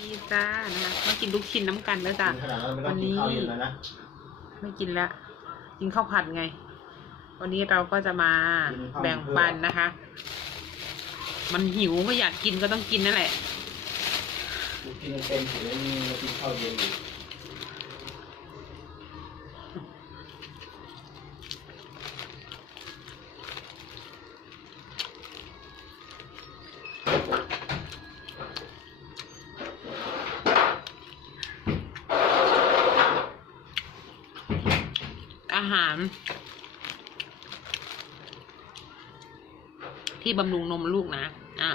ดีจ้านะคะมากินลูกชิ้นน้ำกันแล้วจ้ะกินขนาดนั้นไม่ต้องกินข้าวเย็นแล้วนะไม่กินละกินข้าวผัดไง วันนี้เราก็จะมากินข้าวแบ่งปันนะคะ มันหิวก็อยากกินก็ต้องกินนั่นแหละกูกินเต็มถึงไม่มีมากินข้าวเย็นอยู่ หาร ที่บำรุงนมลูกนะ อะ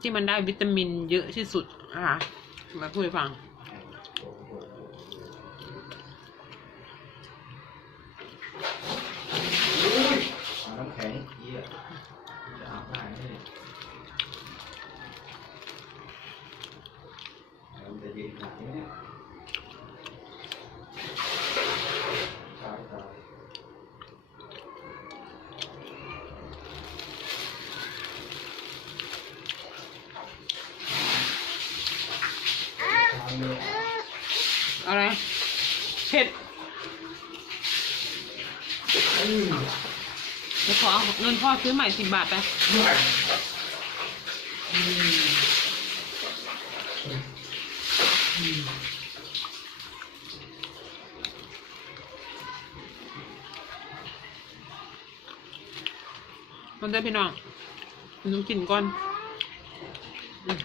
ที่มันได้วิตามินเยอะที่สุดนะคะมาพูดให้ฟัง อุ้ยเอาน้ำแข็งเยี่ยจะอาบได้ไหมเนี่ยมันจะเย็นขนาดนี้เนี่ยตายตายทาง เนี่ยอะไรเผ็ดเดี๋ยวขอเอาเงินพ่อซื้อใหม่สิบบาทไปอืมมันได้พี่น้องหนูกินก่อนอืม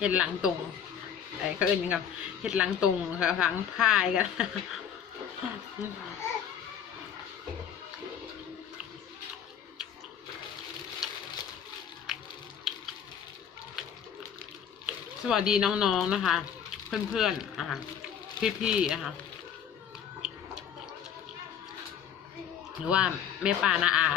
เห็ดหลังตรงไอ้เขาเอิ้นยังไงเห็ดหลังตรงค่ะหลังพายกันสวัสดีน้องๆนะคะ เพื่อนๆนะคะพี่ๆนะคะหรือว่าแม่ปานาอา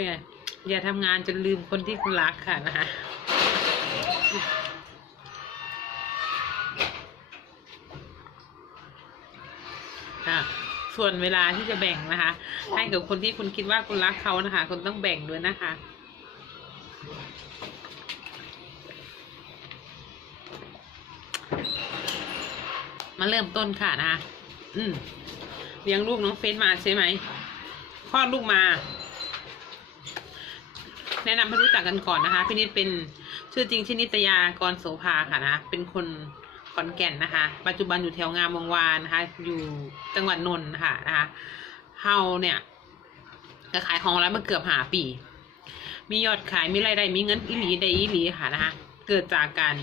เป็นไงอย่าทำงานจนลืมคนที่คุณรักค่ะนะคะค่ะส่วนเวลาที่จะแบ่งนะคะ ให้กับคนที่คุณคิดว่าคุณรักเขานะคะ คุณต้องแบ่งด้วยนะคะมาเริ่มต้นค่ะนะคะอืมเลี้ยงลูกน้องเฟซมาใช่ไหมคลอดลูกมา แนะนำให้รู้จักกันก่อนนะคะ พี่นิดเป็นชื่อจริงชื่อนิตยากรโสภาค่ะนะเป็นคนขอนแก่นนะคะ ปัจจุบันอยู่แถวงามวงวานนะคะ อยู่จังหวัดนนท์ค่ะนะคะเฮาเนี่ยก็ขายของร้านมาเกือบหาปี มียอดขายมีรายได้มีเงินอีหลีได้อีหลีค่ะนะคะ เกิดจากการ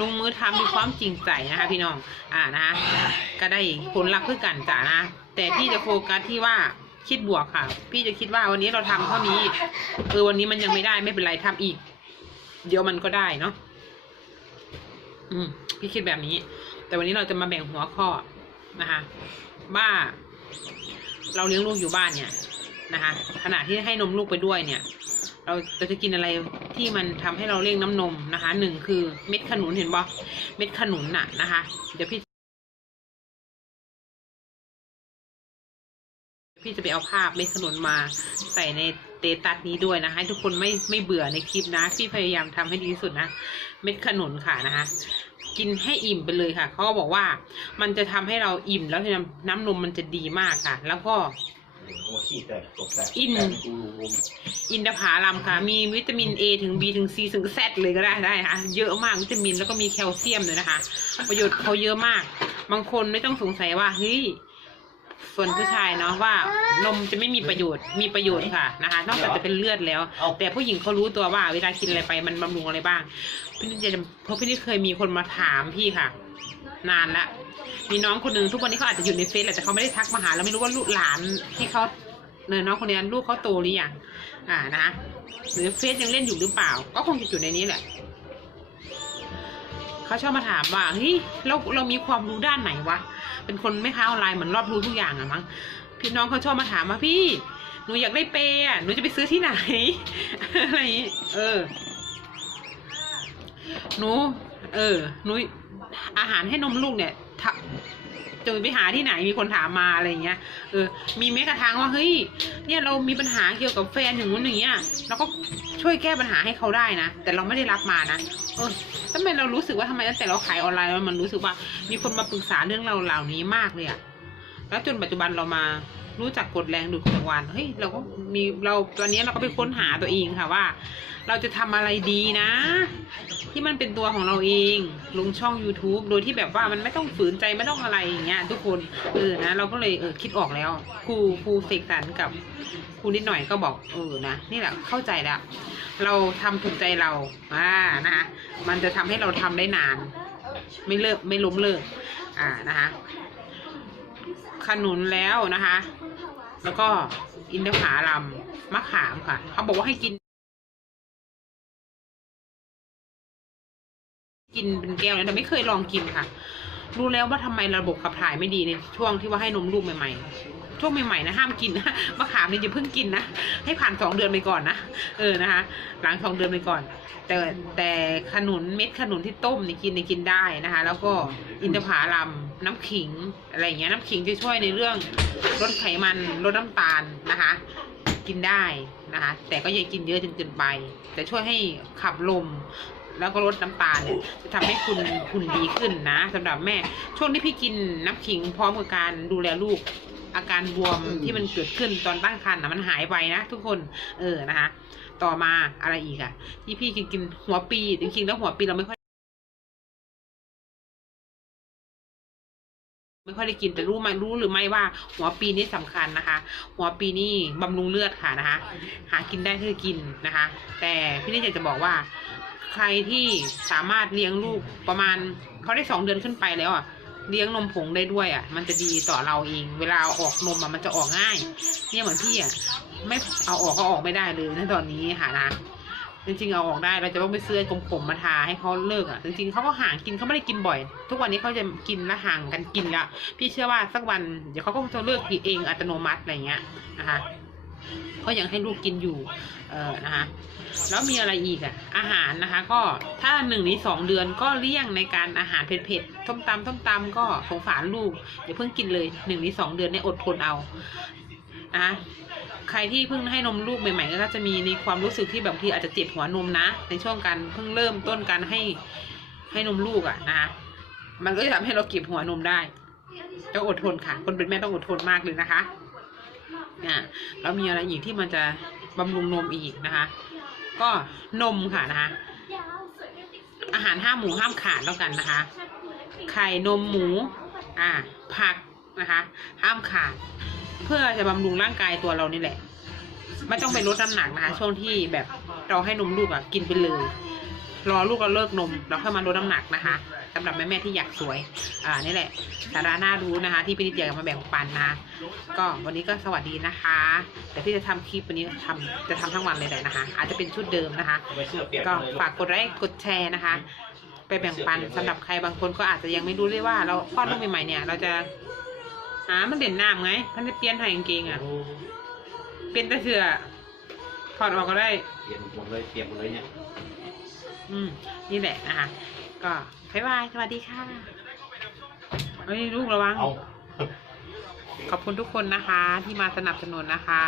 ลงมือทำด้วยความจริงใจนะคะ พี่น้อง อ่านะคะก็ได้ผลลัพธ์เพื่อกันจ้ะนะ แต่พี่จะโฟกัสที่ว่า คิดบวกค่ะ พี่จะคิดว่าวันนี้เราทำเท่านี้ เออวันนี้มันยังไม่ได้ไม่เป็นไรทำอีก เดี๋ยวมันก็ได้เนาะอืม พี่คิดแบบนี้ แต่วันนี้เราจะมาแบ่งหัวข้อนะคะว่าเราเลี้ยงลูกอยู่บ้านเนี่ยนะคะขณะที่ให้นมลูกไปด้วยเนี่ย เราเราจะกินอะไรที่มันทำให้เราเร่งน้ำนมนะคะหนึ่งคือเม็ดขนุนเห็นบ่เม็ดขนุนน่ะนะคะ เดี๋ยวพี่ พี่จะไปเอาภาพเม็ดขนุนมาใส่ในเตตัสนี้ด้วยนะคะให้ทุกคนไม่ไม่เบื่อในคลิปนะพี่พยายามทำให้ดีที่สุดนะ เม็ดขนุนค่ะนะคะ กินให้อิ่มไปเลยค่ะเขาก็บอกว่ามันจะทำให้เราอิ่มแล้วน้ำน้ำนมมันจะดีมากค่ะ แล้วก็หัวขี้แตกตกแตกอินแตกกูรูมอินทผลัมค่ะ มีวิตามิน A ถึง B ถึง C ถึง Z เลยก็ได้ได้นะคะเยอะมากวิตามินแล้วก็มีแคลเซียมเลยนะคะ ประโยชน์เขาเยอะมาก บางคนไม่ต้องสงสัยว่าเฮ้ย ส่วนผู้ชายเนาะว่านมจะไม่มีประโยชน์มีประโยชน์ค่ะนะคะนอกจากจะเป็นเลือดแล้วแต่ผู้หญิงเขารู้ตัวว่าเวลากินอะไรไปมันบำรุงอะไรบ้างพี่นี่จะเพราะพี่นี่เคยมีคนมาถามพี่ค่ะ นานละมีน้องคนหนึ่งทุกวันนี้เขาอาจจะอยู่ในเฟซแหละแต่เขาไม่ได้ทักมาหาเราไม่รู้ว่าลูกหลานที่เขาเนยน้องคนนี้ลูกเขาโตหรือยังอ่านะหรือเฟซยังเล่นอยู่หรือเปล่า ก็คงจะอยู่ในนี้แหละเขาชอบมาถามว่าเฮ้ยเราเรามีความรู้ด้านไหนวะ เป็นคนไม่ค้าออนไลน์เหมือนรอบรู้ทุกอย่างอะมั้งพี่น้องเขาชอบมาถามว่าพี่ หนูอยากได้เปย์อะหนูจะไปซื้อที่ไหน อะไรเออ หนู เออ หนูอาหารให้นมลูกเนี่ยทะ จะไปหาที่ไหนมีคนถามมาอะไรเงี้ยเออมีแม้กระทั่งว่าเฮ้ยเนี่ยเรามีปัญหาเกี่ยวกับแฟนอย่างนู้นอย่างเงี้ยเราก็ช่วยแก้ปัญหาให้เขาได้นะ แต่เราไม่ได้รับมานะเออทำไมเรารู้สึกว่าทำไมตั้งแต่เราขายออนไลน์มันรู้สึกว่า มีคนมาปรึกษาเรื่องเราเหล่านี้มากเลยอะแล้วจนปัจจุบันเรามา รู้จักกฎแรงดูดของวันเฮ้ยเราก็มีเราตอนนี้เราก็ไปค้นหาตัวเองค่ะว่า เราจะทำอะไรดีนะ ที่มันเป็นตัวของเราเองลงช่อง YouTube โดยที่แบบว่ามันไม่ต้องฝืนใจไม่ต้องอะไรอย่างเงี้ยทุกคนเออนะเราก็เลยเออคิดออกแล้วครูครูเสกสรรกับครูนิดหน่อยก็บอกเออนะนี่แหละเข้าใจแล้วเราทำถูกใจเราอ่านะคะมันจะทำให้เราทำได้นาน ไม่เลิกไม่ล้มเลิกอ่านะคะ ขนุนแล้วนะคะ แล้วก็อินทผลัมมะขามค่ะ เขาบอกว่าให้กิน กินเป็นแก้วนะแต่ไม่เคยลองกินค่ะ รู้แล้วว่าทำไมระบบขับถ่ายไม่ดีในช่วงที่ว่าให้นมลูกใหม่ ๆ ช่วงใหม่ๆนะห้ามกินนะมะขามนี่อย่าเพิ่งกินนะให้ผ่านสองเดือนไปก่อนนะเออนะคะ หลังสองเดือนไปก่อน แต่แต่ขนุนเม็ดขนุนที่ต้มนี่กินนี่กินได้นะคะ แล้วก็อินทผลัมน้ำขิงอะไรอย่างเงี้ยน้ำขิงจะช่วยในเรื่องลดไขมันลดน้ำตาลนะคะ กินได้นะคะ แต่ก็อย่ากินเยอะจนเกินไป แต่ช่วยให้ขับลมแล้วก็ลดน้ำตาลเนี่ยจะทำให้คุณคุณดีขึ้นนะสำหรับแม่ช่วงที่พี่กินน้ำขิงพร้อมกับการดูแลลูก อาการบวมที่มันเกิดขึ้นตอนตั้งครรภ์นะมันหายไปนะทุกคนเออนะคะ ต่อมาอะไรอีกอะที่พี่กินกินหัวปีจริงๆแล้วหัวปีเราไม่ค่อยไม่ค่อยได้กินแต่รู้ไหมรู้หรือไม่ว่าหัวปีนี่สำคัญนะคะ หัวปีนี่บำรุงเลือดค่ะนะคะ หากินได้คือกินนะคะ แต่พี่นี่อยากจะบอกว่า ใครที่สามารถเลี้ยงลูกประมาณเขาได้สองเดือนขึ้นไปแล้วอะ เลี้ยงนมผงได้ด้วยอะ มันจะดีต่อเราเอง เวลาเอาออกนมอะมันจะออกง่าย เนี่ยเหมือนพี่อะไม่เอาออกก็ออกไม่ได้เลยในตอนนี้ค่ะนะจริงๆเอาออกได้เราจะต้องไปซื้อกลมๆมาทาให้เขาเลิกอะจริงๆเขาก็ห่างกินเขาไม่ได้กินบ่อย ทุกวันนี้เขาจะกินและห่างกันกินละพี่เชื่อว่าสักวันเดี๋ยวเขาก็จะเลิกกินเองอัตโนมัติอะไรเงี้ยนะคะ ก็ยังให้ลูกกินอยู่ เออนะคะแล้วมีอะไรอีกอะอาหารนะคะ ก็ถ้าหนึ่งในสองเดือนก็เลี่ยงในการอาหารเผ็ดๆต้มตำต้มตำก็สงสารลูกอย่าเพิ่งกินเลยหนึ่งในสองเดือนเนี่ยอดทนเอาอะใครที่เพิ่งให้นมลูกใหม่ๆก็จะมีในความรู้สึกที่แบบบางทีอาจจะเจ็บหัวนมนะ ในช่วงการเพิ่งเริ่มต้นการให้ให้นมลูกอะนะคะมันก็จะทำให้เราเก็บหัวนมได้ต้องอดทนค่ะ คนเป็นแม่ต้องอดทนมากเลยนะคะ อะแล้วมีอะไรอีกที่มันจะบำรุงนมอีกนะคะ ก็นมค่ะนะคะ อาหารห้ามหมูห้ามขาดแล้วกันนะคะ ไข่นมหมู อ่า ผักนะคะ ห้ามขาด เพื่อจะบำรุงร่างกายตัวเรานี่แหละ ไม่ต้องไปลดน้ำหนักนะคะ ช่วงที่แบบเราให้นมลูกอะกินไปเลย รอลูกเราเลิกนมแล้วค่อยมาลดน้ำหนักนะคะสำหรับแม่ๆที่อยากสวย อ่านี่แหละสาระน่ารู้นะคะ ที่พี่นิดอยากมาแบ่งปันนะก็วันนี้ก็สวัสดีนะคะเดี๋ยวพี่จะทำคลิปวันนี้ทำจะทำทั้งวันเลยแหละนะคะ อาจจะเป็นชุดเดิมนะคะ ก็ฝากกดไลค์กดแชร์นะคะ ไปแบ่งปันสำหรับใครบางคนก็อาจจะยังไม่รู้เลยว่า เราคลอดลูกใหม่ๆเนี่ย เราจะหามันเด่นหน้ำไงมันจะเปลี่ยนถ่ายกางเกงอะเปลี่ยนแต่เสื้อถอดออกก็ได้เปลี่ยนหมดเลยเปลี่ยกหมดเลยเนี่ย อืม นี่แหละนะคะ ก็บ๊ายบาย สวัสดีค่ะเฮ้ยลูกระวัง เอา ขอบคุณทุกคนนะคะที่มาสนับสนุนนะคะ